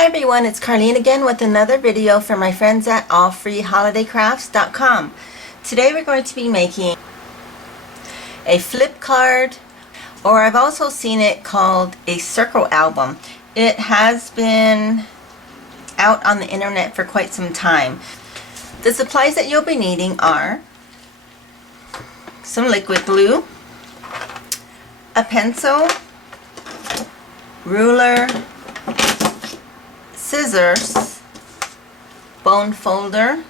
Hi everyone, it's Carlene again with another video for my friends at AllFreeHolidayCrafts.com. Today we're going to be making a flip card, or I've also seen it called a circle album. It has been out on the internet for quite some time. The supplies that you'll be needing are some liquid glue, a pencil, ruler, scissors, bone folder,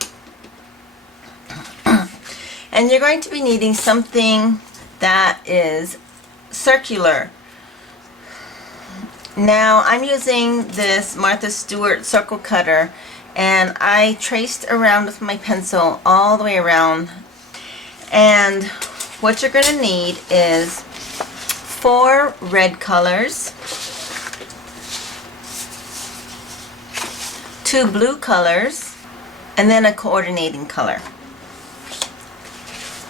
and you're going to be needing something that is circular. Now I'm using this Martha Stewart circle cutter, and I traced around with my pencil all the way around. And what you're going to need is 4 red colors, 2 blue colors, and then a coordinating color.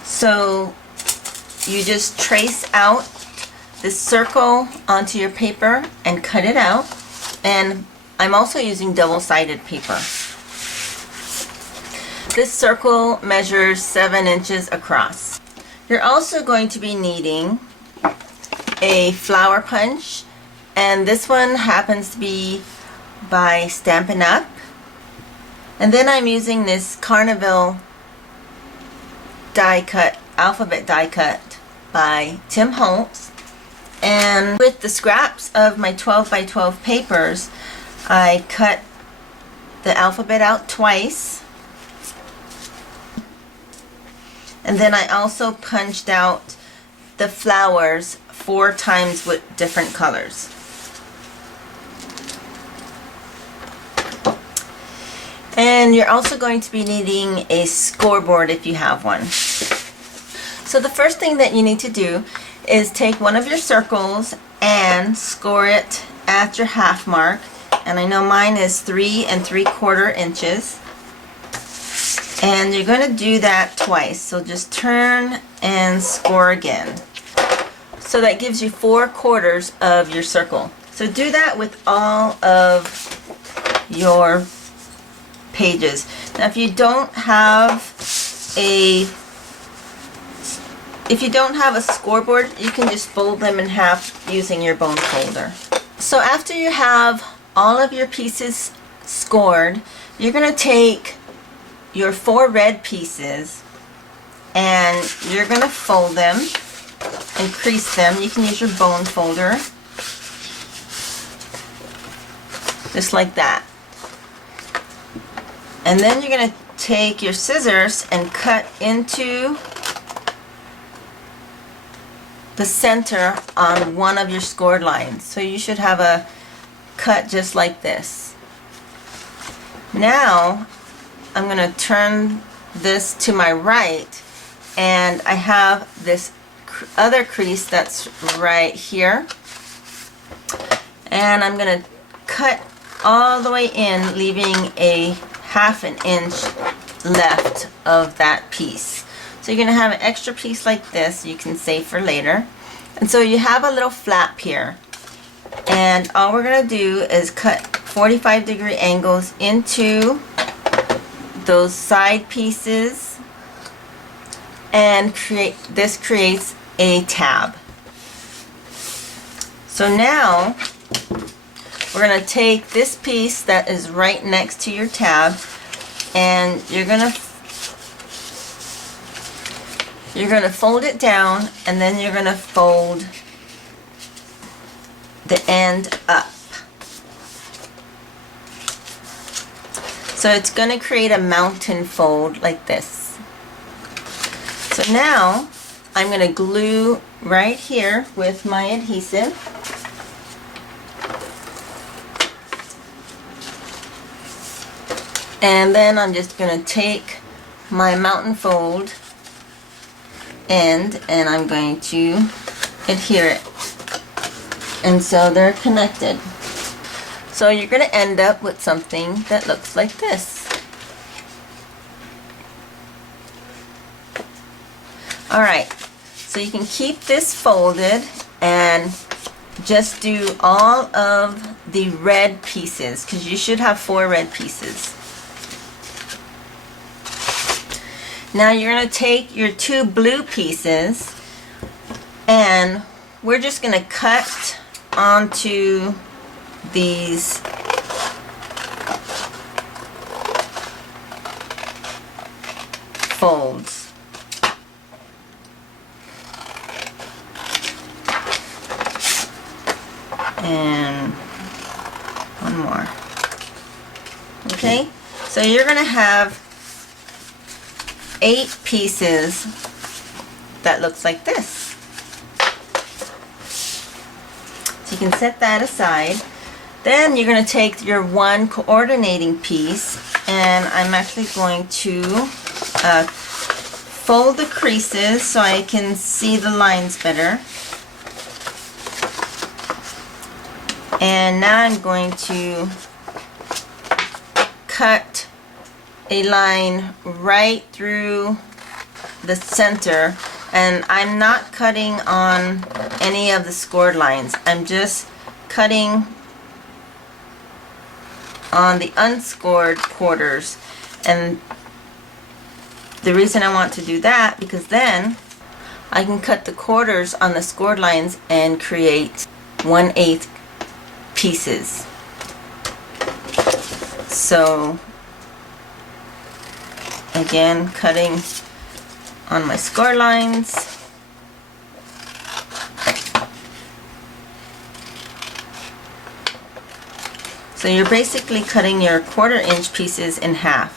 So you just trace out this circle onto your paper and cut it out. And I'm also using double-sided paper. This circle measures 7 inches across. You're also going to be needing a flower punch, and this one happens to be by Stampin' Up. And then I'm using this Carnival die cut, alphabet die cut by Tim Holtz. And with the scraps of my 12 by 12 papers, I cut the alphabet out twice. And then I also punched out the flowers 4 times with different colors. And you're also going to be needing a scoreboard if you have one. So the first thing that you need to do is take one of your circles and score it at your half mark. And I know mine is 3 3/4 inches. And you're going to do that twice. So just turn and score again. So that gives you 4/4 of your circle. So do that with all of your pages. Now if you don't have a scoreboard, you can just fold them in half using your bone folder. So after you have all of your pieces scored, you're going to take your 4 red pieces and you're going to fold them and crease them. You can use your bone folder just like that. And then you're going to take your scissors and cut into the center on one of your scored lines. So you should have a cut just like this. Now I'm going to turn this to my right, and I have this other crease that's right here, and I'm going to cut all the way in, leaving a 1/2 inch left of that piece. So you're going to have an extra piece like this you can save for later. And so you have a little flap here, and all we're going to do is cut 45-degree angles into those side pieces, and this creates a tab. So now we're going to take this piece that is right next to your tab, and you're going to fold it down, and then you're going to fold the end up. So it's going to create a mountain fold like this. So now I'm going to glue right here with my adhesive. And then I'm just going to take my mountain fold end and I'm going to adhere it. And so they're connected. So you're going to end up with something that looks like this. Alright, so you can keep this folded and just do all of the red pieces, because you should have 4 red pieces. Now you're going to take your 2 blue pieces and we're just going to cut onto these folds. And one more. Okay, so you're going to have 8 pieces that looks like this. So you can set that aside. Then you're going to take your 1 coordinating piece, and I'm actually going to fold the creases so I can see the lines better. And now I'm going to cut a line right through the center, and I'm not cutting on any of the scored lines. I'm just cutting on the unscored quarters, and the reason I want to do that because then I can cut the quarters on the scored lines and create 1/8 pieces. So again, cutting on my score lines. So you're basically cutting your 1/4 inch pieces in half.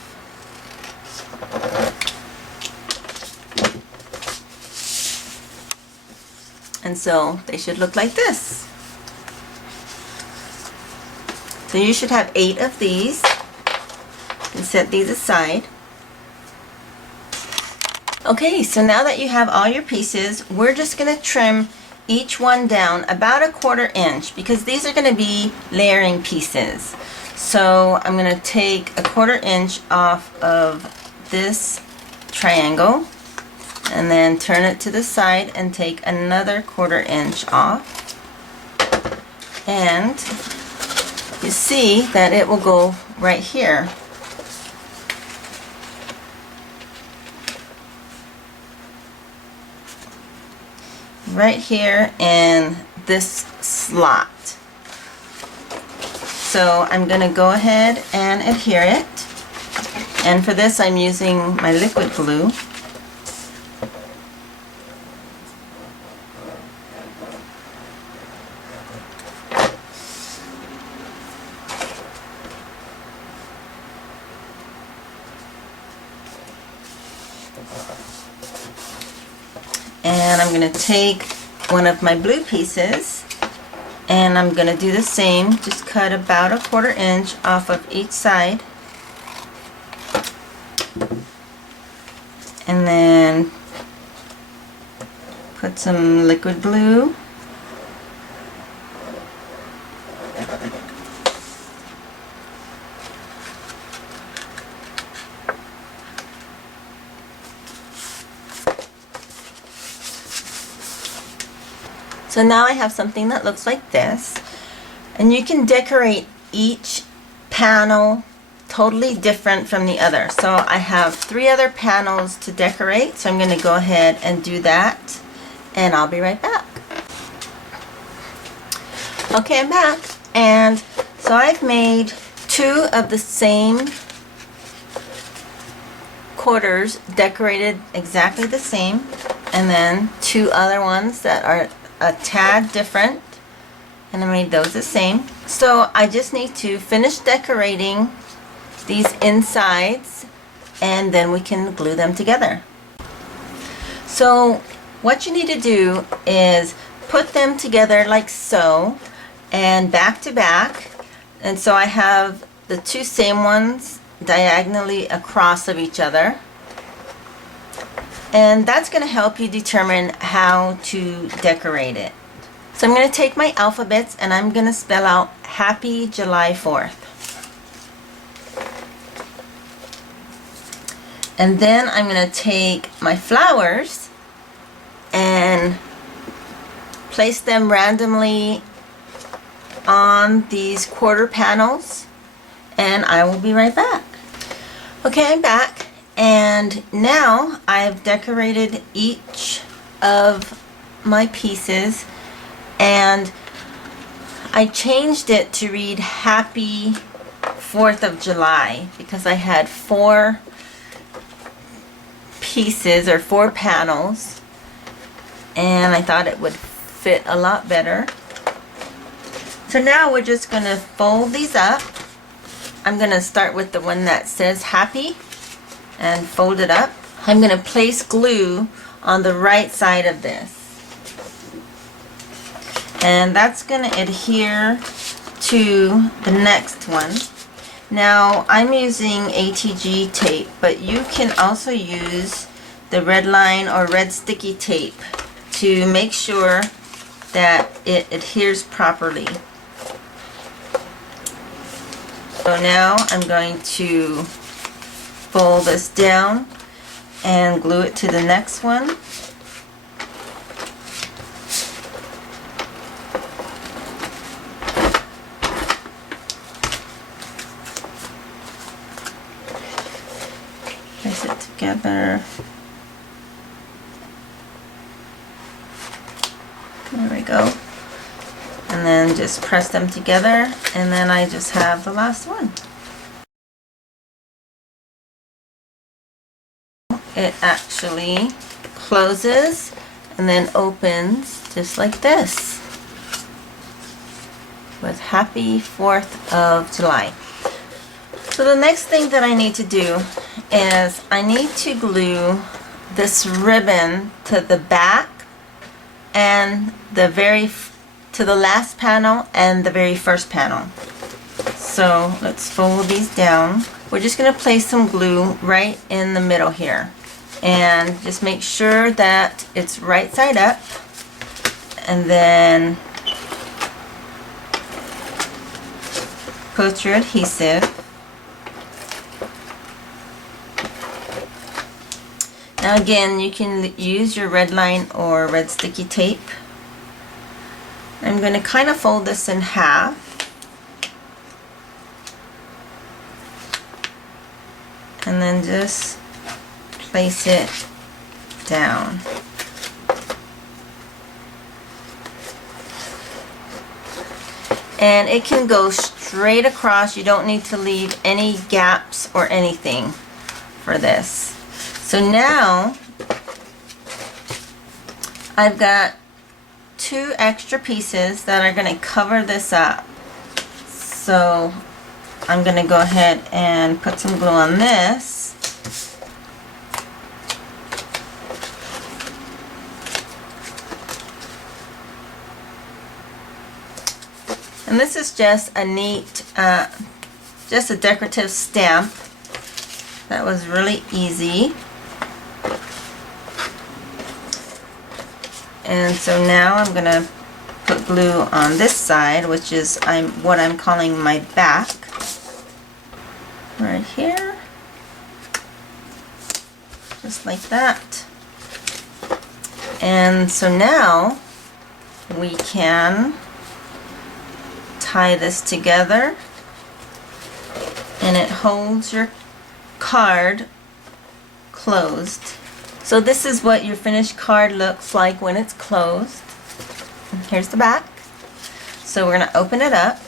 And so they should look like this. So you should have 8 of these, and set these aside. Okay, so now that you have all your pieces, we're just going to trim each one down about 1/4 inch because these are going to be layering pieces. So I'm going to take 1/4 inch off of this triangle and then turn it to the side and take another 1/4 inch off, and you see that it will go right here. Right here in this slot. So I'm going to go ahead and adhere it, and for this I'm using my liquid glue. And I'm going to take one of my blue pieces and I'm going to do the same, just cut about 1/4 inch off of each side, and then put some liquid glue. So now I have something that looks like this, and you can decorate each panel totally different from the other. So I have 3 other panels to decorate, so I'm going to go ahead and do that, and I'll be right back. Okay, I'm back, and so I've made 2 of the same quarters decorated exactly the same, and then 2 other ones that are a tad different, and I made those the same. So I just need to finish decorating these insides, and then we can glue them together. So what you need to do is put them together like so, and back to back, and so I have the 2 same ones diagonally across of each other. And that's going to help you determine how to decorate it. So I'm going to take my alphabets and I'm going to spell out Happy July 4th. And then I'm going to take my flowers and place them randomly on these quarter panels, and I will be right back. Okay, I'm back, and now I've decorated each of my pieces, and I changed it to read Happy 4th of July because I had 4 pieces or 4 panels, and I thought it would fit a lot better. So now we're just going to fold these up. I'm going to start with the one that says Happy and fold it up. I'm going to place glue on the right side of this, and that's going to adhere to the next one. Now I'm using ATG tape, but you can also use the red line or red sticky tape to make sure that it adheres properly. So now I'm going to fold this down and glue it to the next one. Place it together. There we go. And then just press them together, and then I just have the last one. It actually closes and then opens just like this with Happy 4th of July. So the next thing that I need to do is I need to glue this ribbon to the back and to the last panel and the very first panel. So let's fold these down. We're just going to place some glue right in the middle here, and just make sure that it's right side up, and then put your adhesive. Now again, you can use your red line or red sticky tape. I'm going to kind of fold this in half. And then just place it down. And it can go straight across. You don't need to leave any gaps or anything for this. So now I've got 2 extra pieces that are going to cover this up. So I'm going to go ahead and put some glue on this. And this is just a neat, just a decorative stamp. That was really easy. And so now I'm going to put glue on this side, which is what I'm calling my back. Right here. Just like that. And so now we can tie this together, and it holds your card closed. So this is what your finished card looks like when it's closed. And here's the back. So we're going to open it up.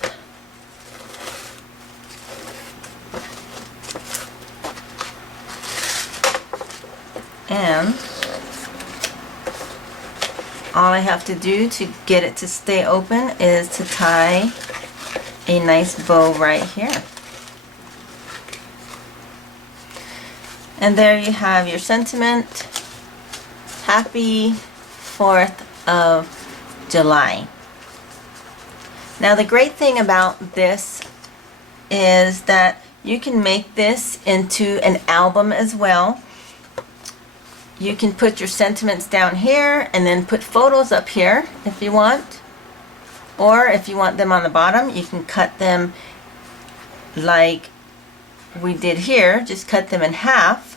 And all I have to do to get it to stay open is to tie a nice bow right here. And there you have your sentiment. Happy 4th of July. Now the great thing about this is that you can make this into an album as well. You can put your sentiments down here and then put photos up here if you want. Or if you want them on the bottom, you can cut them like we did here. Just cut them in half.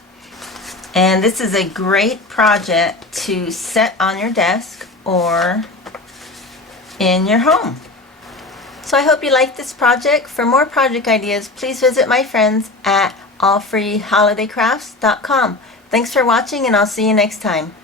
And this is a great project to set on your desk or in your home. So I hope you liked this project. For more project ideas, please visit my friends at AllFreeHolidayCrafts.com. Thanks for watching, and I'll see you next time.